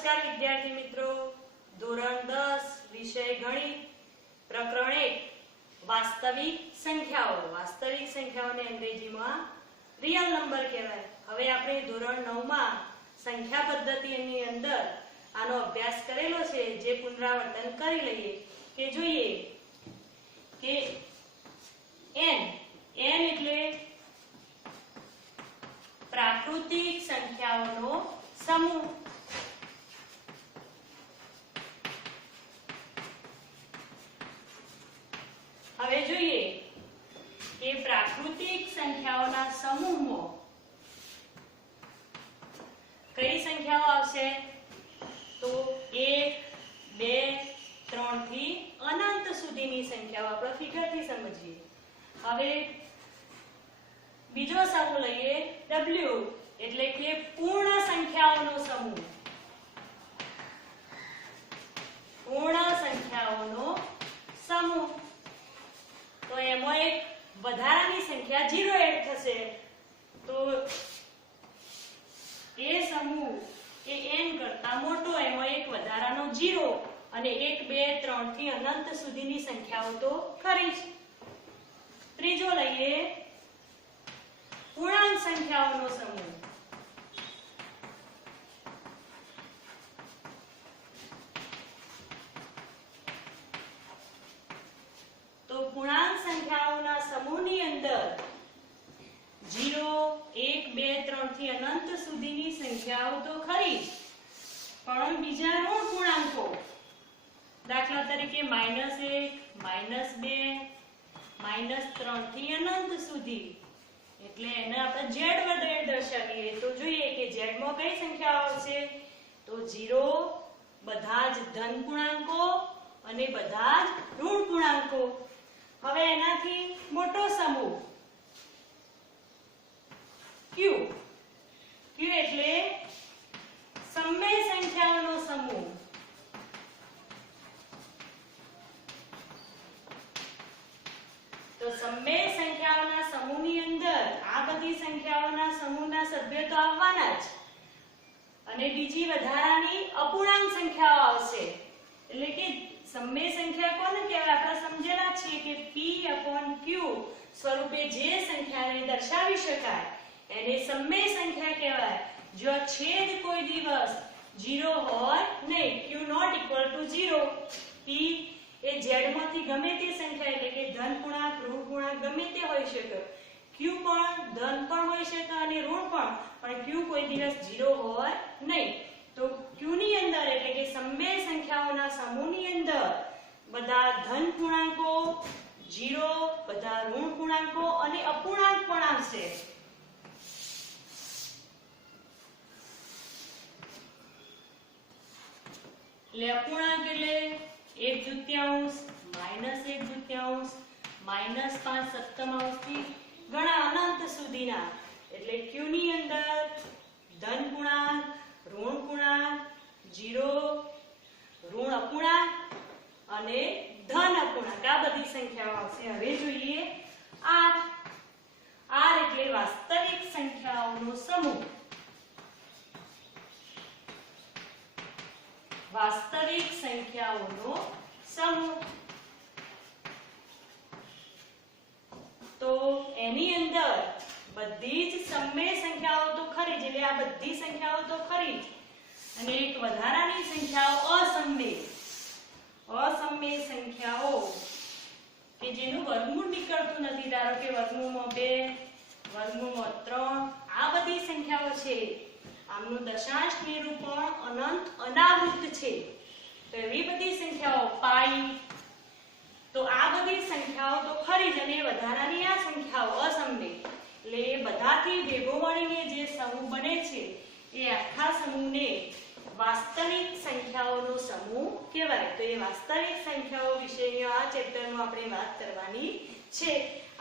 નમસ્કાર વિદ્યાર્થી મિત્રો, ધોરણ 10 વિષય ગણિત પ્રકરણ 1 વાસ્તવિક સંખ્યાઓને અંગ્રેજીમાં રિયલ નંબર કહેવાય। હવે આપણે ધોરણ 9 માં સંખ્યા પદ્ધતિની અંદર આનો અભ્યાસ કરેલો છે, જે પુનરાવર્તન કરી લઈએ કે જોઈએ કે n એટલે પ્રાકૃતિક સંખ્યાઓનો સમૂહ। હવે જોઈએ કે પ્રાકૃતિક સંખ્યાઓના સમૂહમાં કઈ સંખ્યાઓ આવશે, તો 1 2 3 થી અનંત સુધીની સંખ્યાઓ આપણે ફિગરથી સમજીએ। હવે બીજો સમૂહ લઈએ W એટલે કે પૂર્ણ સંખ્યાઓનો સમૂહ। પૂર્ણ સંખ્યાઓનો સમૂહ તો એમાં એક વધારાની સંખ્યા 0 એડ થશે, તો એ સમૂહ એ n કરતા મોટો, એમાં એક વધારાનો 0 અને 1 2 3 થી અનંત સુધીની સંખ્યાઓ તો ખરી જ। ત્રીજો લઈએ પૂર્ણાંક સંખ્યાઓનો સમૂહ। તો પૂર્ણાંક સંખ્યાઓના સમૂહની અંદર 0 1 2 3 થી અનંત સુધીની સંખ્યાઓ તો ખરી જ, પણ બીજા ઋણ પૂર્ણાંકો, દાખલા તરીકે -1 -2 -3 થી અનંત સુધી, એટલે એને આપણે z વડે દર્શાવીએ તો જોઈએ કે z માં કઈ સંખ્યાઓ આવશે, તો 0 બધા જ ધન પૂર્ણાંકો અને બધા જ ઋણ પૂર્ણાંકો। હવે એનાથી મોટો સમૂહ q એટલે સમય સંખ્યાઓનો સમૂહ। તો સમય સંખ્યાઓના સમૂહની અંદર આ બધી સંખ્યાઓના સમૂહના સભ્યો તો આવવાના જ, અને બીજી વધારાની અપૂર્ણાંક સંખ્યાઓ આવશે। એટલે કે સમય સંખ્યા કોને કહેવાય, આપણે સમજેલા છીએ કે p/q સ્વરૂપે જે સંખ્યાને દર્શાવી શકાય એને સમય સંખ્યા કહેવાય। જો છેદ કોઈ દિવસ 0 હોય નહીં, q ≠ 0, p એ z માંથી ગમે તે સંખ્યા, એટલે કે ધન પૂર્ણાંક ઋણ પૂર્ણાંક ગમે તે હોઈ શકે, q પણ ધન પણ હોઈ શકે અને ઋણ પણ q કોઈ દિવસ 0 હોય નહીં। તો q ની અંદર એટલે કે સમય સંખ્યાઓના સમૂહની અંદર બધા ધન પૂર્ણાંકો 0, બધા ઋણ પૂર્ણાંકો અને અપૂર્ણાંક પણ આવશે। એટલે અપૂર્ણાંક એટલે 1/4, -1/4, -5/7 થી ઘણા અનંત સુધીના, એટલે q ની અંદર ધન પૂર્ણાંક, ઋણ પૂર્ણાંક, 0, ઋણ અપૂર્ણાંક અને ધન અપૂર્ણાંક, આ બધી સંખ્યાઓ આવશે। હવે જોઈએ r એટલે વાસ્તવિક સંખ્યાઓનો સમૂહ। વાસ્તવિક સંખ્યાઓનો સમૂહ તો એની અંદર બધી જ સમય સંખ્યાઓ તો ખરી જ, એટલે આ બધી સંખ્યાઓ તો ખરી જ, અને એક વધારાની સંખ્યાઓ અસમય સંખ્યાઓ કે જેનું વર્ગમૂળ નીકળતું નથી, ધારો કે વર્ગમૂળમાં 2, વર્ગમૂળમાં 3, આ બધી સંખ્યાઓ છે, આમનું દશાંશ નિરૂપણ અનંત અનાવૃત્ત છે। તો એવી બધી સંખ્યાઓ પાઈ, તો આ બધી સંખ્યાઓ તો ખરી જ, અને વધારાની આ સંખ્યાઓ અસમય, એટલે એ બધાથી ભેગો મળીને જે સમૂહ બને છે એ આખા સમૂહને વાસ્તવિક સંખ્યાઓનો સમૂહ કહેવાય। તો એ વાસ્તવિક સંખ્યાઓ વિશેની આ ચેપ્ટરમાં આપણે વાત કરવાની છે।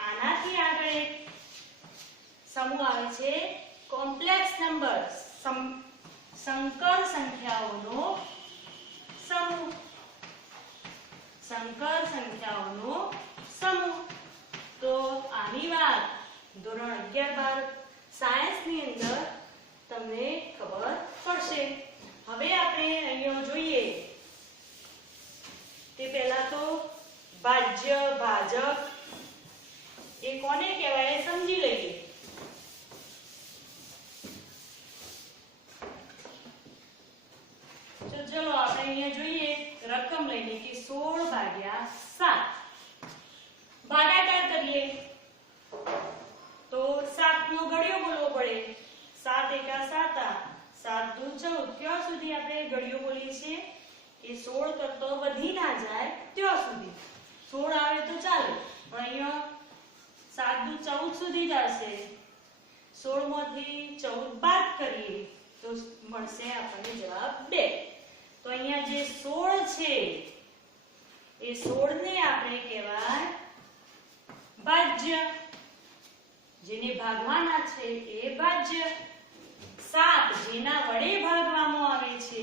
આનાથી આગળ એક સમૂહ આવે છે કોમ્પ્લેક્સ નંબર્સ, સંકર સંખ્યાઓનો સમૂહ। સંકર સંખ્યાઓનો સમૂહ તો આની વાત ધોરણ 11 12 સાયન્સની અંદર તમને ખબર પડશે। હવે હવે આપણે અહીંયા જોઈએ તે પહેલા તો ભાજ્ય ભાજક એ કોને કહેવાય એ સમજી લઈએ. તો ચલો આપણે અહીંયા જોઈએ રકમ લઈને કે 16 ભાગ્યા 7 ભાગાકાર કરીએ તો 7 નો ઘડિયો બોલવો પડે. 7 એકા 7 7 દુ 14 ક્યાં સુધી આપણે ઘડિયો બોલીએ છીએ કે 16 કરતો વધી ના જાય ત્યાં સુધી. 16 આવે તો ચાલે પણ અહીંયા 7 દુ 14 સુધી જ આવશે. 16 માંથી 14 બાદ કરીએ તો મળશે આપણને જવાબ 2. તો અહીંયા જે 16 છે એ 16 ને આપણે કહેવાય ભાજ્ય, જેને ભાગવાના છે એ ભાજ્ય. 7 જેના વડે ભાગવામાં આવે છે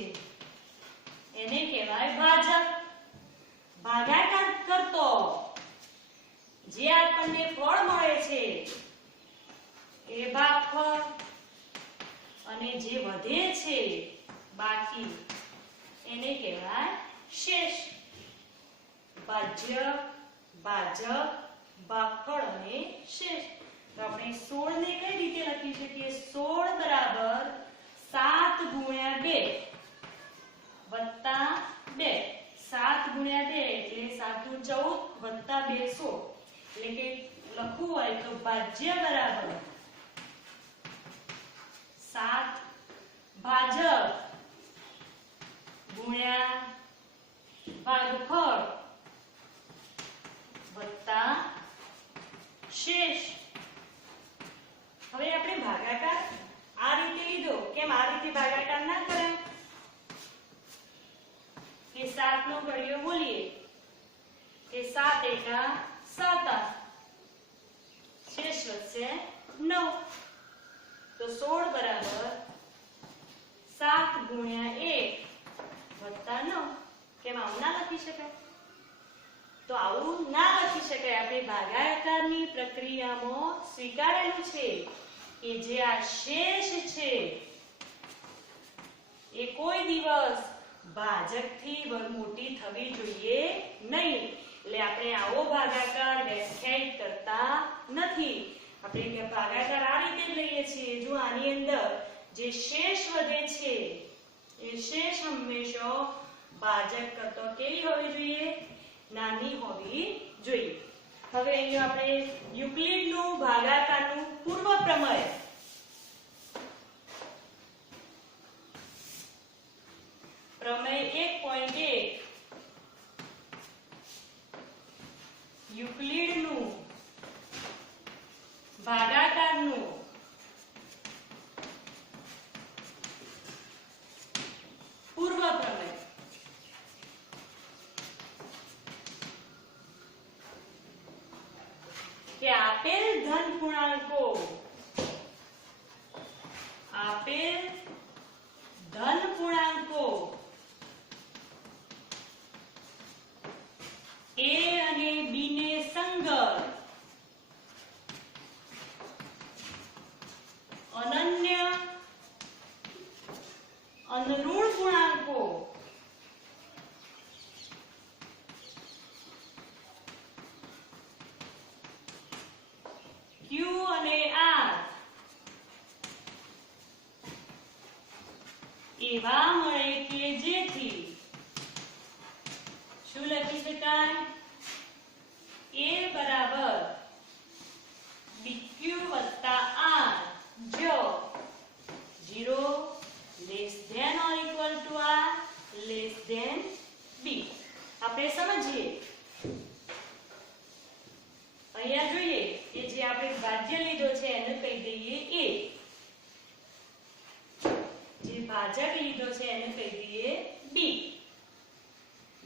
એને કહેવાય ભાજક. ભાગાકાર કરતો જે આપણને ફળ મળે છે એ ભાગફળ, અને જે વધે છે બાકી એને કહેવાય શેષ. ભાજ્ય, ભાજક, ભાગફળ અને શેષ. તો આપણે 16 ને કઈ રીતે લખી શકીએ? 16 બરાબર 7 ગુણ્યા 2 વત્તા 2. 7 ગુણ્યા 2 એટલે 7 દુ 14 વત્તા 2 16. એટલે કે લખવું હોય તો ભાજ્ય બરાબર 7 ભાજક ગુણ્યા ભાગફળ વત્તા શેષ. હવે આપણે ભાગાકાર આ રીતે લીધો. કેમ આ રીતે ભાગાકાર ના કરાય? કે 7 નો ઘડિયો બોલીએ કે 7 એકા 7 શેષ વધશે 9. તો 16 બરાબર 7 ગુણ્યા 1 વત્તા 9. કેમ આવું ના લખી શકાય? તો આવું ના લખી શકાય. આપણે ભાગાકારની પ્રક્રિયામાં સ્વીકારેલું છે કે જે આ શેષ છે એ કોઈ દિવસ ભાજકથી મોટી થવી જોઈએ નહીં. એટલે આપણે આવો ભાગાકાર વ્યાખ્યાયિત કરતા નથી. આપણે ભાગાકાર આ રીતે જ લઈએ છીએ. જો આની અંદર જે શેષ વધે છે એ શેષ હંમેશા ભાજક કરતો કેવી હોવી જોઈએ? નાની હોવી જોઈએ. હવે અહીંયા આપણે યુક્લિડનું ભાગાકારનું પૂર્વ પ્રમેય પ્રમેય 1.1 યુક્લિડનું ભાગાકારનું પૂર્વ પ્રમેય. કે આપેલ ધન પૂર્ણાંકો A અને B ને સંગત અનન્ય અનઋણ પૂર્ણાંકો Q અને R એવા મળે કે જેથી શું લખી શકાય? A બરાબર BQ વત્તા R જો 0 less than or equal to R less than B. આપણે સમજીએ. અહીંયા જોઈએ કે જે આપણે ભાજ્ય લીધો છે એને કહી દઈએ A. જે ભાજક લીધો છે એને કહી દઈએ B.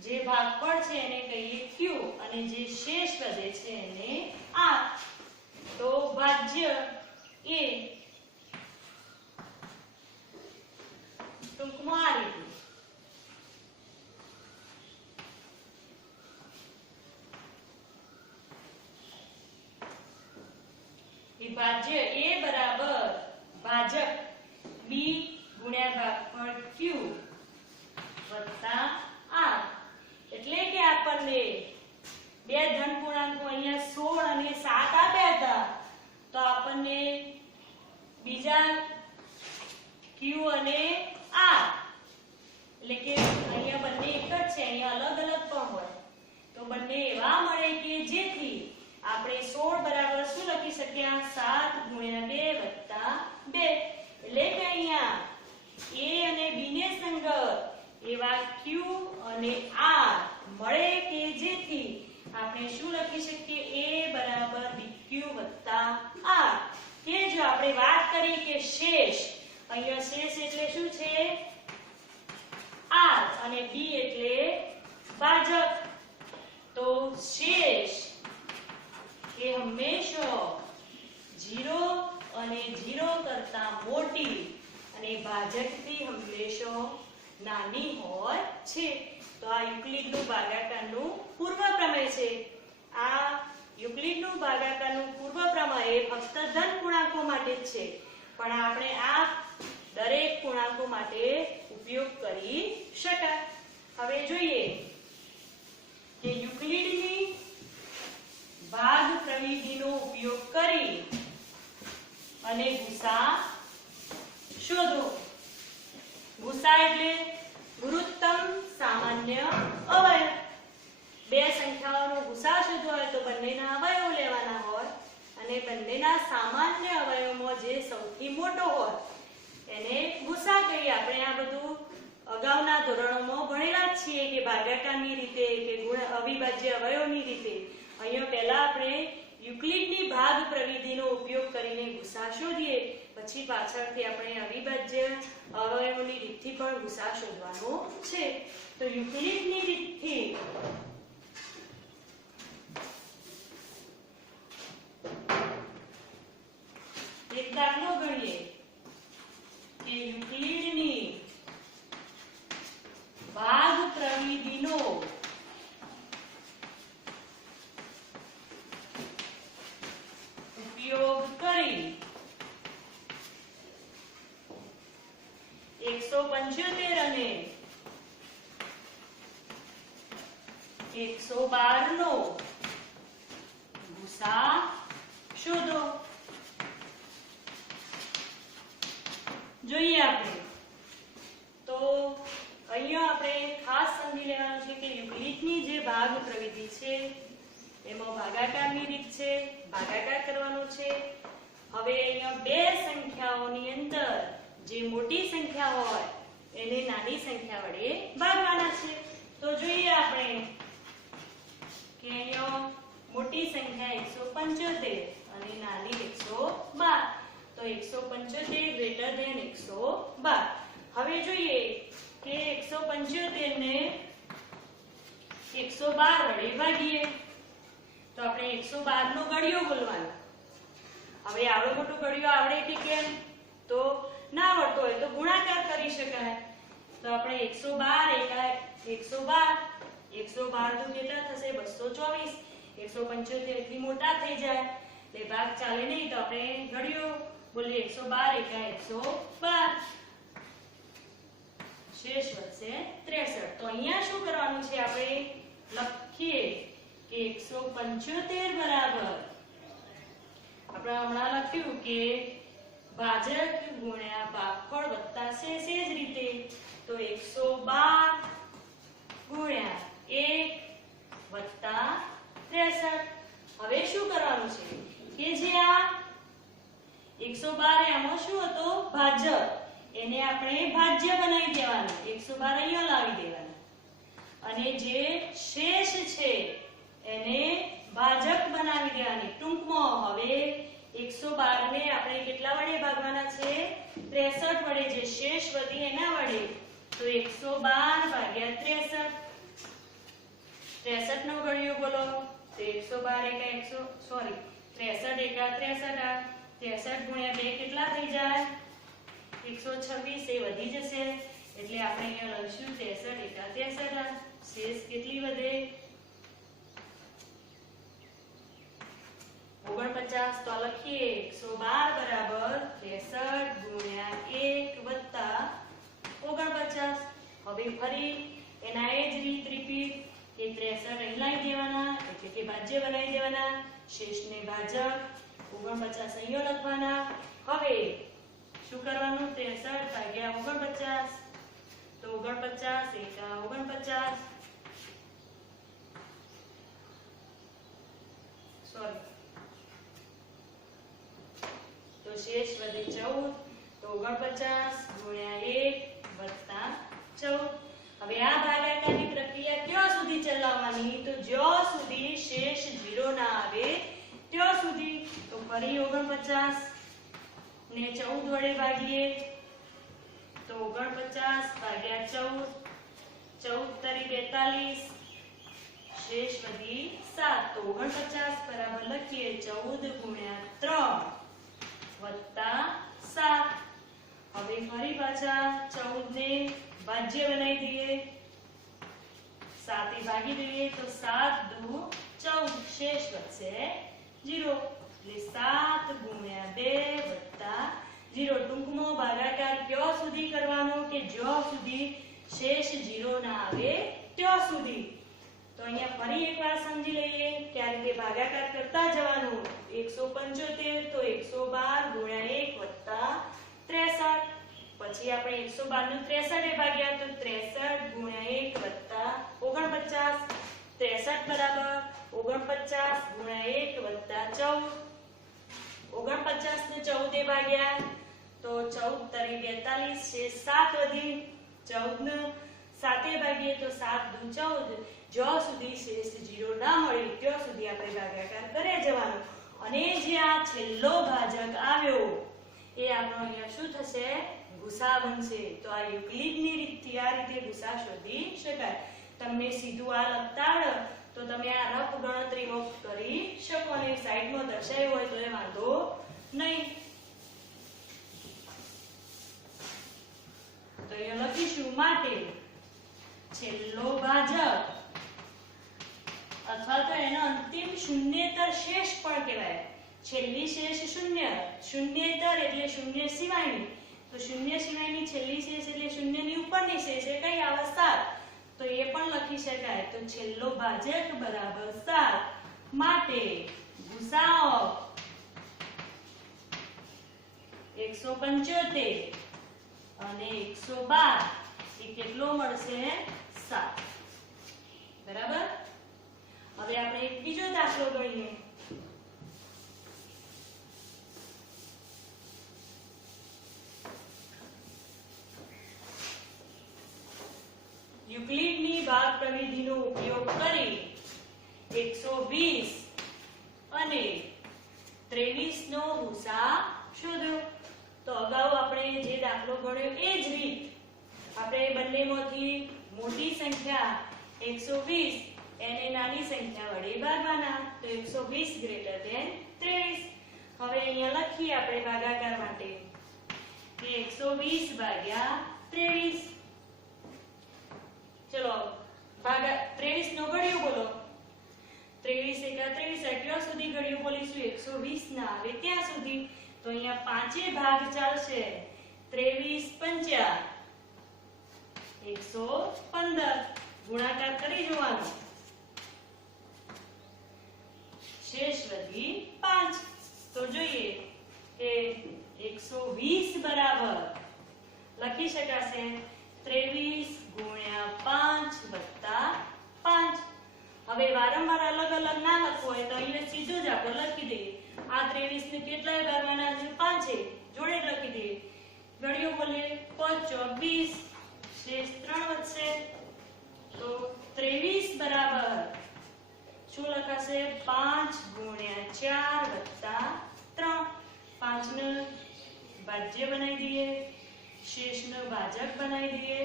જે ભાગફળ છે એને કહીએ Q અને જે શેષ વધે છે એને R. તો ભાજ્ય A ટૂંકમાં આ રીતે. ભાજ્ય A બરાબર ભાજક B ગુણ્યા ભાગફળ Q વત્તા 8 એટલે કે આપણને બે ધન પૂર્ણાંકો અહીંયા 16 અને 7 આપ્યા હતા તો આપણને બીજા q અને r એટલે કે અહીંયા બંને એક જ છે, અહીંયા અલગ અલગ પણ હોય તો બંને એવા મળે કે જેથી આપણે 16 બરાબર શું લખી શક્યા 7 ગુણ્યા 2 વત્તા 2 એટલે કે અહીંયા a અને b ને સંગત એવા q અને r મળે કે જેથી આપણે શું લખી શકીએ a બરાબર bq વત્તા r કે જો આપણે વાત કરી કે શેષ અહીંયા શેષ એટલે શું છે r અને b એટલે ભાજક તો શેષ એ હંમેશા 0 અને 0 કરતા મોટી અને ભાજકથી હંમેશા નાની હોય છે તો આ યુક્લિડનું ભાગાકારનું પૂર્વ પ્રમેય છે આ યુક્લિડનું ભાગાકારનું પૂર્વ પ્રમેય ફક્ત ધન પૂર્ણાંકો માટે જ છે પણ આપણે આ દરેક પૂર્ણાંકો માટે ઉપયોગ કરી શકાય હવે જોઈએ કે યુક્લિડની ભાગ પ્રવિધિનો ઉપયોગ કરી અને ગુસા શોધો ગુસા એટલે ગુરુત્તમ સામાન્ય અવયવ બે સંખ્યાઓનો ગુસા શોધવો હોય તો બંનેના અવયવો લેવાના હોય અને બંનેના સામાન્ય અવયવમાં જે સૌથી મોટો હોય એને ગુસા કહીએ આપણે આ બધું અગાઉના ધોરણોમાં ભણેલા જ છીએ કે ભાગાકારની રીતે કે અવિભાજ્ય અવયવની રીતે અહીંયા પહેલા આપણે યુક્લિડની ભાગ પ્રવિધિનો ઉપયોગ કરીને ગુસા શોધીએ પછી પાછળથી આપણે અવિભાજ્ય અવયવોની રીતથી પણ ગુસા શોધવાનો છે તો યુક્લિડની રીતથી એક દાખલો ગણીએ કે યુક્લિડની ભાગ પ્રવિધિનો ઉપયોગ કરી 175 અને 112 નો ગુસા શોધો જોઈએ આપણે તો અહીંયા આપણે ખાસ સમજી લેવાનું છે કે યુક્લિડની જે ભાગ પ્રવિધિ છે એમાં ભાગાકારની રીત છે ભાગાકાર કરવાનો છે હવે અહીંયા બે સંખ્યાઓની અંદર જે મોટી સંખ્યા હોય એને નાની સંખ્યા વડે ભાગવાના છે તો જોઈએ આપણે કે અહીંયા મોટી સંખ્યા 175 અને નાની 112 તો 175 ગ્રેટર ધેન 112 હવે જોઈએ કે 175 ને 112 વડે ભાગીએ તો આપણે 112 નો ઘડિયો બોલવાનો હવે આવડો મોટો ઘડિયો આવડે કે કેમ તો ના આવડતો હોય તો ગુણાકાર કરી શકાય તો આપણે 112 એકા 112 112 તો કેટલા થશે 224 175 એટલી મોટા થઈ જાય એટલે ભાગ ચાલે નહીં તો આપણે ઘડિયો બોલીએ 112 એકા 112 શેષ વધશે 63 તો અહીંયા શું કરવાનું છે આપણે લખીએ કે 175 બરાબર આપણે હમણાં લખ્યું કે ભાજક ગુણ્યા ભાગફળ વત્તા શેષ એ જ રીતે તો 112 ગુણ્યા 1 વત્તા 63 હવે શું કરવાનું છે કે જે આ 112 આમાં શું હતો ભાજક એને આપણે ભાજ્ય બનાવી દેવાના 112 અહીંયા લાવી દેવાના અને જે શેષ છે એને ભાજક બનાવી દેવાની ટૂંકમાં હવે 112 ને આપણે કેટલા વડે ભાગવાના છે 63 વડે જે શેષ વધી એના વડે તો 112 ભાગ્યા 63 નો ઘડિયો બોલો તો 112 એકા 63 એકા 63 ગુણ્યા 2 કેટલા થઈ જાય 126 એ વધી જશે એટલે આપણે અહીંયા લખશું 63 એકા 63 શેષ કેટલી વધે 49 તો લખીએ 112 બરાબર 63 ગુણ્યા 1 વત્તા 49 હવે ફરી દેવાના, શેષને ભાજક 49 અહીંયા લખવાના. હવે શું કરવાનું? 63 ભાગ્યા 49. તો 49 એકા 49, સોરી, તો શેષ વધે 14. તો 49 ગુણ્યા 1 વત્તા 14. હવે આ ભાગાકારની પ્રક્રિયા ક્યાં સુધી ચલાવવાની? તો જ્યાં સુધી શેષ 0 ના આવે ત્યાં સુધી. તો ફરી 49 ને 14 વડે ભાગીએ તો 49 ભાગ્યા 14, 14 તરી 42, શેષ વધી 7. તો 49 બરાબર લખીએ 14 ગુણ્યા 3 વત્તા 7. હવે ફરી પાછા 14 ને ભાજ્ય બનાવી દઈએ, 7 એ ભાગી દઈએ તો 7 દુ 14, શેષ વધશે 0. એટલે 7 ગુણ્યા 2 વત્તા 0. ટૂંકમાં ભાગાકાર ક્યાં સુધી કરવાનો? કે જ્યાં સુધી શેષ 0 ના આવે ત્યાં સુધી. તો અહીંયા ફરી એકવાર સમજી લઈએ કે આ રીતે ભાગાકાર કરતા જવાનું. 175 તો 112 ગુણ્યા 1 વત્તા 63. પછી આપણે 112 નું 63 એ ભાગ્યા તો 63 ગુણ્યા 1 વત્તા 49. 63 બરાબર 49 ગુણ્યા 1 વત્તા 14. 49 ને 14 એ ભાગ્યા તો 14 તરી 42, શેષ 7 વધી. 14 ને 7 એ ભાગીએ તો 7 દુ 14. જ્યાં સુધી શેષ 0 ના મળે ત્યાં સુધી આપણે ભાગાકાર કરે જવાનો. અને જે આ છેલ્લો ભાજક આવ્યો એ આપણો અહીંયા શું થશે? ગુસા બનશે. તો આ યુક્લિડની રીતથી આ રીતે ગુસા શોધી શકાય. તમને સીધું આ લખતા આવડે તો તમે આ રફ ગણતરીમાં કરી શકો અને સાઈડમાં દર્શાવ્યું હોય તો એ વાંધો નહીં. તો અહીંયા લખીશું માટે છેલ્લો ભાજક અથવા તો એનો અંતિમ શૂન્યેતર શેષ પણ કહેવાય. છેલ્લી શેષ શૂન્ય, શૂન્યેતર એટલે શૂન્ય સિવાયની. તો શૂન્ય સિવાયની છેલ્લી શેષ એટલે શૂન્યની ઉપરની શેષ એ કઈ આવે? 7. તો એ પણ લખી શકાય. તો છેલ્લો ભાજક બરાબર 7. માટે ગુસાઅ 175 અને 112 એ કેટલો મળશે? 7. બરાબર. હવે આપણે એક બીજો દાખલો ગણીએ. યુક્લિડની ભાગ પ્રવિધિનો ઉપયોગ કરી 120 અને 23 નો ગુસા શોધો. તો અગાઉ આપણે જે દાખલો ગણ્યો એ જ રીત આપણે બંનેમાંથી મોટી સંખ્યા 120 એને નાની સંખ્યા વડે ભાગવાના. તો 120 ગ્રેટર ધેન 23. હવે અહીંયા લખીએ આપણે ભાગાકાર માટે કે 120 ભાગ્યા 23. ચલો ભાગા 23 નો ઘડિયો બોલો. 23 એકા 23 એટલા સુધી ઘડિયો બોલીશું 120 ના આવે ત્યાં સુધી. તો અહીંયા પાંચે ભાગ ચાલશે. 23 પંચા 115. ગુણાકાર કરી જોવાનો. શેષ વધી 5. તો જોઈએ કે 120 બરાબર લખી શકાશે 23 ગુણ્યા 5 વત્તા 5. હવે વારંવાર અલગ અલગ ના લખવું હોય તો અહીંયા સીધું જ આપણે લખી દઈએ. આ 23 ને કેટલાય ભાગવાના છે? 5 જોડે લખી દઈએ. ઘડિયો બોલે 5 20, શેષ 3 વધશે. તો 23 બરાબર શું લખાશે? 5 ગુણ્યા 4 વત્તા 3. 5 ને ભાજ્ય બનાવી દઈએ, શેષનો ભાજક બનાવી દઈએ.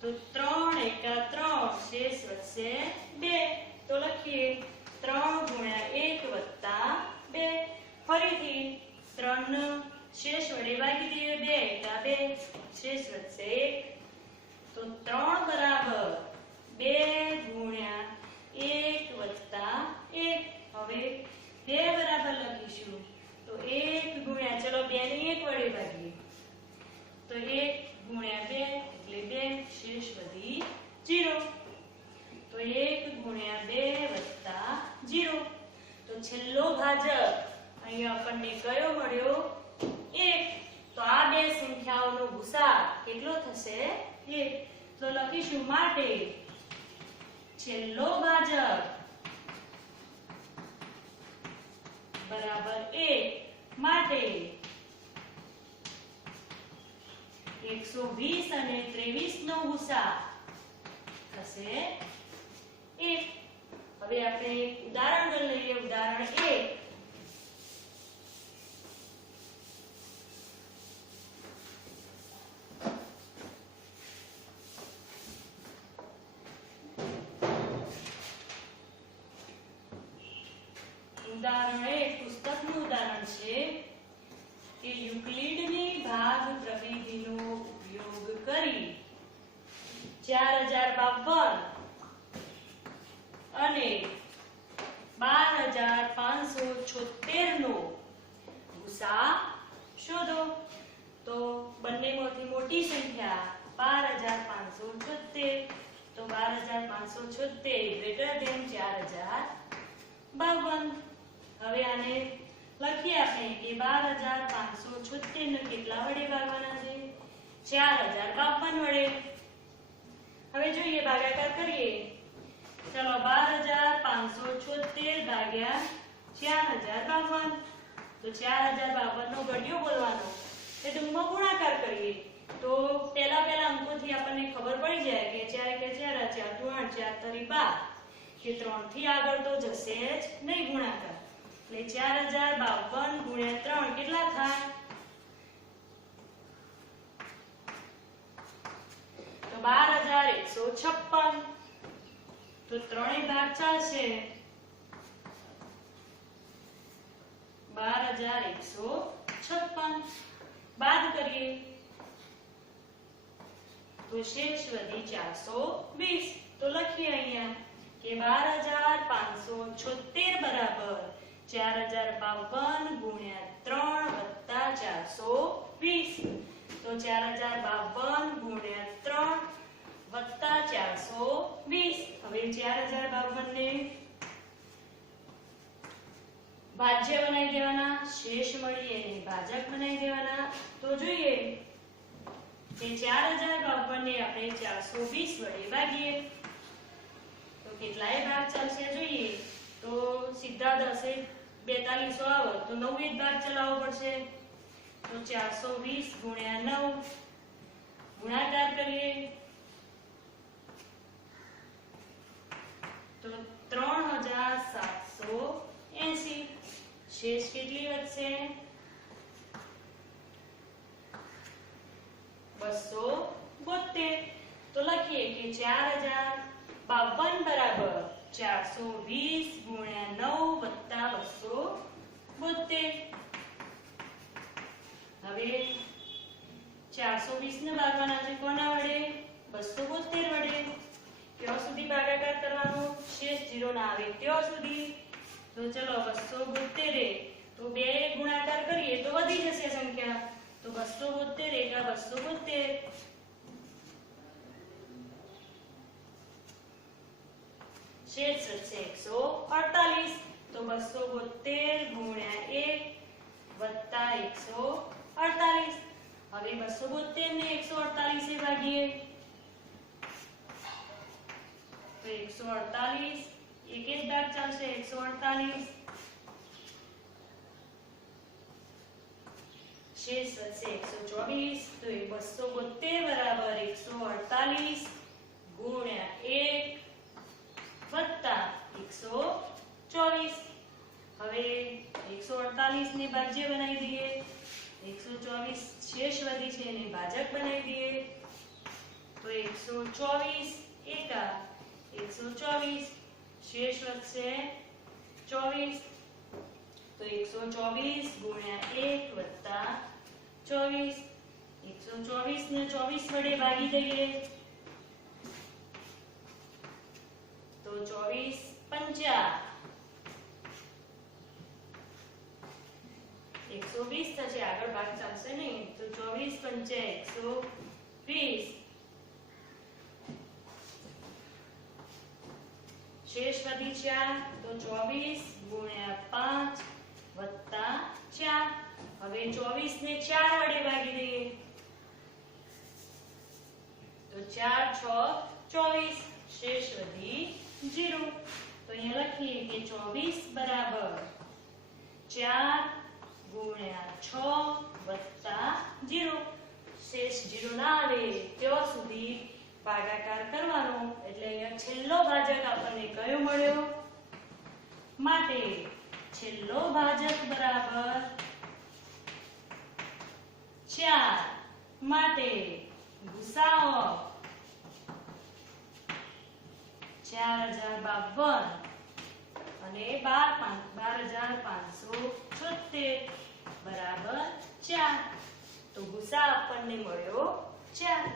તો 3 એકા 3, શેષ વધશે 2. તો લખીએ 3 ગુણ્યા 1 વત્તા 2. ફરીથી 3 ને શેષ વડે ભાગી દઈએ. 2 એકા 2, શેષ વધશે 1. તો 3 બરાબર 2 ગુણ્યા 1 વત્તા 1. હવે 2 બરાબર લખીશું. તો 1 ગુણ્યા, ચલો 2 ને 1 વડે ભાગીએ. તો 1 ગુણ્યા 2 એટલે 2, શેષ વધી 0. તો 1 ગુણ્યા 2 વત્તા ભૂસા કેટલો થશે 1. તો લખીશું માટે છેલ્લો ભાજક બરાબર 1 માટે 120 અને 23 નો ભૂસા થશે 1. હવે આપણે એક ઉદાહરણ ગણ લઈએ. ઉદાહરણ 1. ઉદાહરણ 1 પુસ્તકનું ઉદાહરણ છે કે યુક્લિડની ભાગ પ્રવિધિનો ઉપયોગ કરી 4052 અને 12576 નો ભૂસા શોધો. તો બંનેમાંથી મોટી સંખ્યા 12576, તો 12576 ગ્રેટર ધેન 4052. હવે આને લખીએ આપણે કે 12576 ને કેટલા વડે ભાગવાના છે 4052 વડે. હવે જોઈએ ભાગાકાર કરીએ. ચલો 12576 ભાગ્યા 4052. તો 4052 નો ઘડિયો બોલવાનો એ ટૂંકમાં ગુણાકાર કરીએ. તો પહેલા અંકોથી આપણને ખબર પડી જાય કે 4 કે 4 4 8 4 તરી 12 કે 3 થી આગળ તો જશે જ નહીં ગુણાકાર. એટલે 4052 ગુણ્યા 3 કેટલા થાય? તો 12156. તો ત્રણેય ભાગ ચાલશે. 12156 બાદ કરીએ તો શેષ વધી 420. તો લખીએ અહીંયા કે 12576 બરાબર 4052 ગુણ્યા 3 વત્તા 420. તો 4052 ગુણ્યા 3 વત્તા 420. હવે 4052 ને ભાજ્ય બનાવી દેવાના, શેષ મળી એને ભાજક બનાવી દેવાના. તો જોઈએ કે 4052 ને આપણે 420 વડે ભાગીએ તો કેટલાય ભાગ ચાલશે જોઈએ. તો સીધા 10 42 આવે તો 9 જ ભાગ ચલાવવો પડશે. તો 420 ગુણ્યા 9 ગુણાકાર કરીએ તો 3780. શેષ કેટલી વધશે? 272. તો લખીએ કે 4052 બરાબર 420 ગુણ્યા 9 વત્તા 272. હવે 420 ને ભાગવાના છે કોના વડે? 272 વડે. ક્યાં સુધી ભાગાકાર કરવાનો? શેષ 0 ના આવે ત્યાં સુધી. તો ચલો 272 તો બે ગુણાકાર કરીએ તો વધી જશે સંખ્યા. તો 272 એકા 272. શેષ વધશે 148. તો 272 ગુણ્યા 1 વત્તા 148. હવે 272 ને 148 એ ભાગીએ તો 148 એક જ ભાગ ચાલશે 148. શેષ વધશે 124. તો 272 બરાબર 148 ગુણ્યા 1 વત્તા 124. હવે 148 ને ભાજ્ય બનાવી દઈએ. 124 શેષ વધી છે એને ભાજક બનાવી દઈએ તો 124 એકા 124. શેષ વધશે 24. તો 124 ગુણ્યા 1 વત્તા 24. 124 ને 24 વડે ભાગી દઈએ તો 24 પંચા 120 થશે. આગળ ભાગ ચાલશે નહીં. તો 24 પંચા 120. શેષ વધી 4. તો 24 ગુણ્યા 5 વત્તા 4. હવે 24 ને 4 વડે ભાગી દઈએ 4 6 24 શેષ વધી 0 તો અહીંયા લખીએ કે 24 બરાબર 4 ગુણ્યા 6 વત્તા 0 શેષ 0 ના આવે ત્યાં સુધી ભાગાકાર કરવાનો એટલે અહીંયા છેલ્લો ભાજક આપણને કયો મળ્યો માટે છેલ્લો ભાજક બરાબર 4 માટે ગુસાઅ 4052 અને 12576 બરાબર 4 તો ગુસા આપણને મળ્યો 4